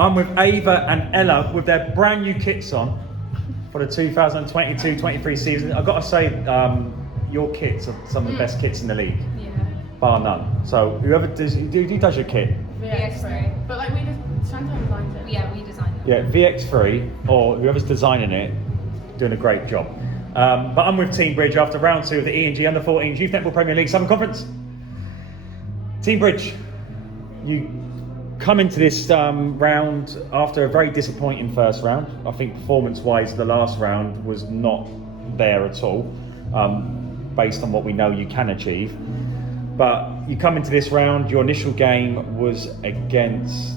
I'm with Ava and Ella with their brand new kits on for the 2022-23 season. I've got to say, your kits are some of the best kits in the league, bar none. So whoever does your kit, VX3. But like we just Chantal designed it. Yeah, we designed it. yeah, VX3 or whoever's designing it, doing a great job. But I'm with Team Bridge after round 2 of the E&G Under-14 Youth Netball Premier League Summer Conference. Team Bridge, you come into this round after a very disappointing first round. I think performance-wise, the last round was not there at all, based on what we know you can achieve. But you come into this round, your initial game was against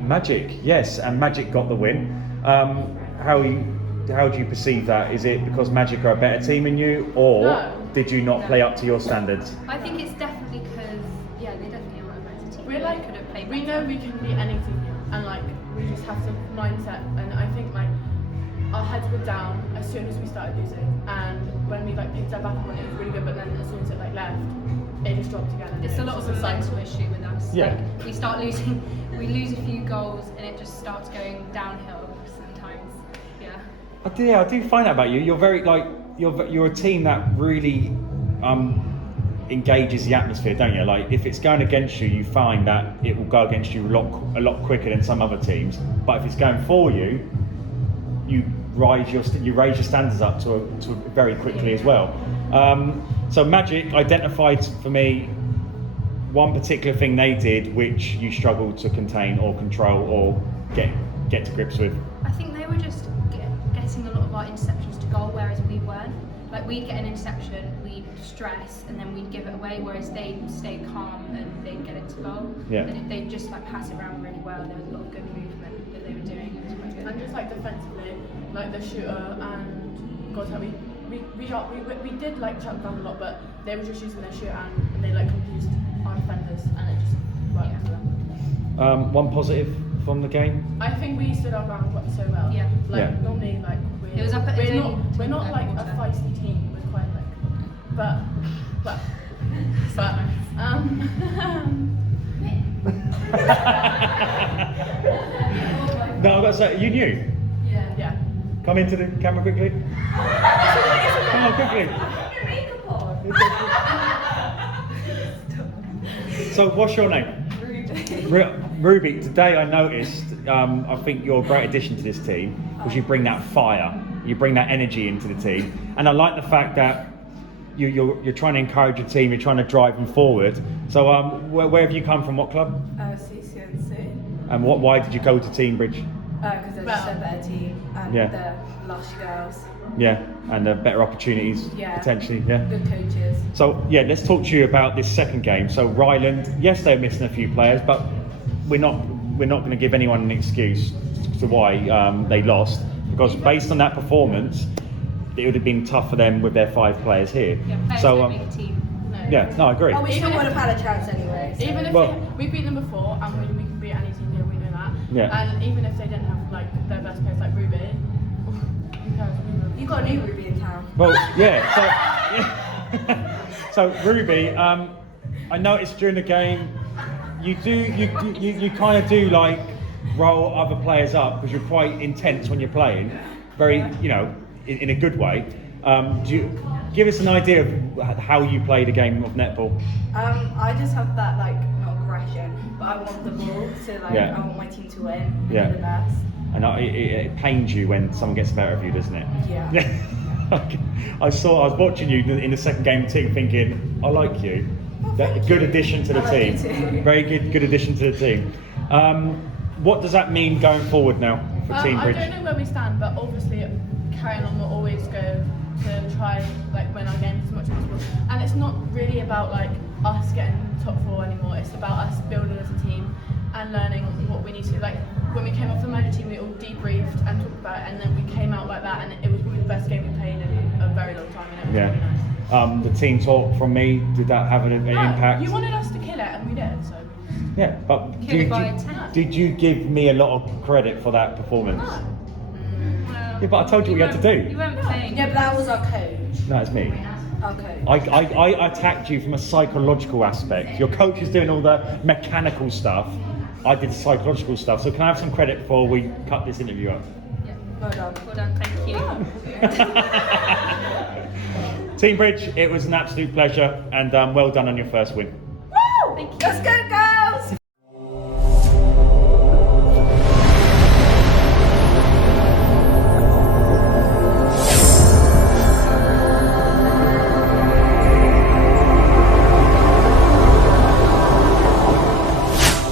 Magic, yes, and Magic got the win. How do you perceive that? Is it because Magic are a better team than you, or did you not play up to your standards? I think it's definitely because, they definitely are a better team. We're like, we know we can beat anything, and like we just have the mindset. And I think like our heads were down as soon as we started losing, and when we like picked our back up on it was really good. But then as soon as it like left, it just dropped again. It's a lot of a mental issue with us. Yeah. Like, we start losing, we lose a few goals, and it just starts going downhill sometimes. Yeah. I do find that about you. You're very like you're a team that really engages the atmosphere, don't you? Like if it's going against you, you find that it will go against you a lot quicker than some other teams. But if it's going for you, you raise your standards up to very quickly as well. So Magic identified for me one particular thing they did which you struggled to contain or control or get to grips with. I think they were just getting a lot of our interceptions to goal, whereas we weren't. Like we'd get an interception, we'd stress, and then we'd give it away, whereas they'd stay calm and they'd get it to goal. Yeah. And they'd just like pass it around really well. There was a lot of good movement that they were doing. It was quite good. And just like defensively, like the shooter and God help me, we did like shut down a lot, but they were just using their shooter and they like confused our defenders, and it just worked for them. One positive from the game? I think we stood our ground so well. Yeah. Like normally, like it was up at we're not like a feisty team. We're quite like, but No, I've got to say, you knew. Yeah. Come into the camera quickly. Come on, quickly. So, what's your name? Ruby. Today I noticed, I think you're a great addition to this team because you bring that fire, you bring that energy into the team, and I like the fact that you're trying to encourage your team, you're trying to drive them forward. So, where have you come from? What club? TTNC. And why did you go to Team Bridge? Because they're just a better team and they're lush girls. Yeah, and better opportunities potentially. Yeah. Good coaches. So let's talk to you about this second game. So Ryland, yes, they're missing a few players, but we're not going to give anyone an excuse to why they lost, because based on that performance, it would have been tough for them with their 5 players here. Yeah, so make a team. I agree. Oh, we still would have had a chance anyway. So. Even if we beat them before, and we can beat any team here, we know that. Yeah. And even if they didn't have like their best players like Ruby, you got a new Ruby in town. Well, So Ruby, I noticed during the game, you kind of do like roll other players up because you're quite intense when you're playing, very in a good way. Do you give us an idea of how you play the game of netball? I just have that like not aggression, but I want the ball, so like I want my team to win and be the best. And it pains you when someone gets the better of you, doesn't it? Yeah. I was watching you in the second game too, thinking, I like you. Good addition to the team. Very good addition to the team. What does that mean going forward now for Team Bridge? I don't know where we stand, but obviously carrying on will always go to try like win our games as much as possible. And it's not really about like us getting top 4 anymore. It's about us building as a team and learning what we need to. Like when we came off the Magic team, we all debriefed and talked about it, and then we came out like that, and it was probably the best game we played in a very long time, and it was really nice. The team talk from me, did that have an impact? You wanted us to kill it, and we did. So. Yeah, but did you give me a lot of credit for that performance? No. Yeah, but I told you what you had to do. You weren't playing. Yeah, but that was our coach. No, it's me. Our coach. I attacked you from a psychological aspect. Your coach is doing all the mechanical stuff. I did the psychological stuff. So can I have some credit before we cut this interview up? Yeah. Well done. Well done. Thank you. Team Bridge, it was an absolute pleasure, and well done on your first win. Woo! Thank you. Let's go,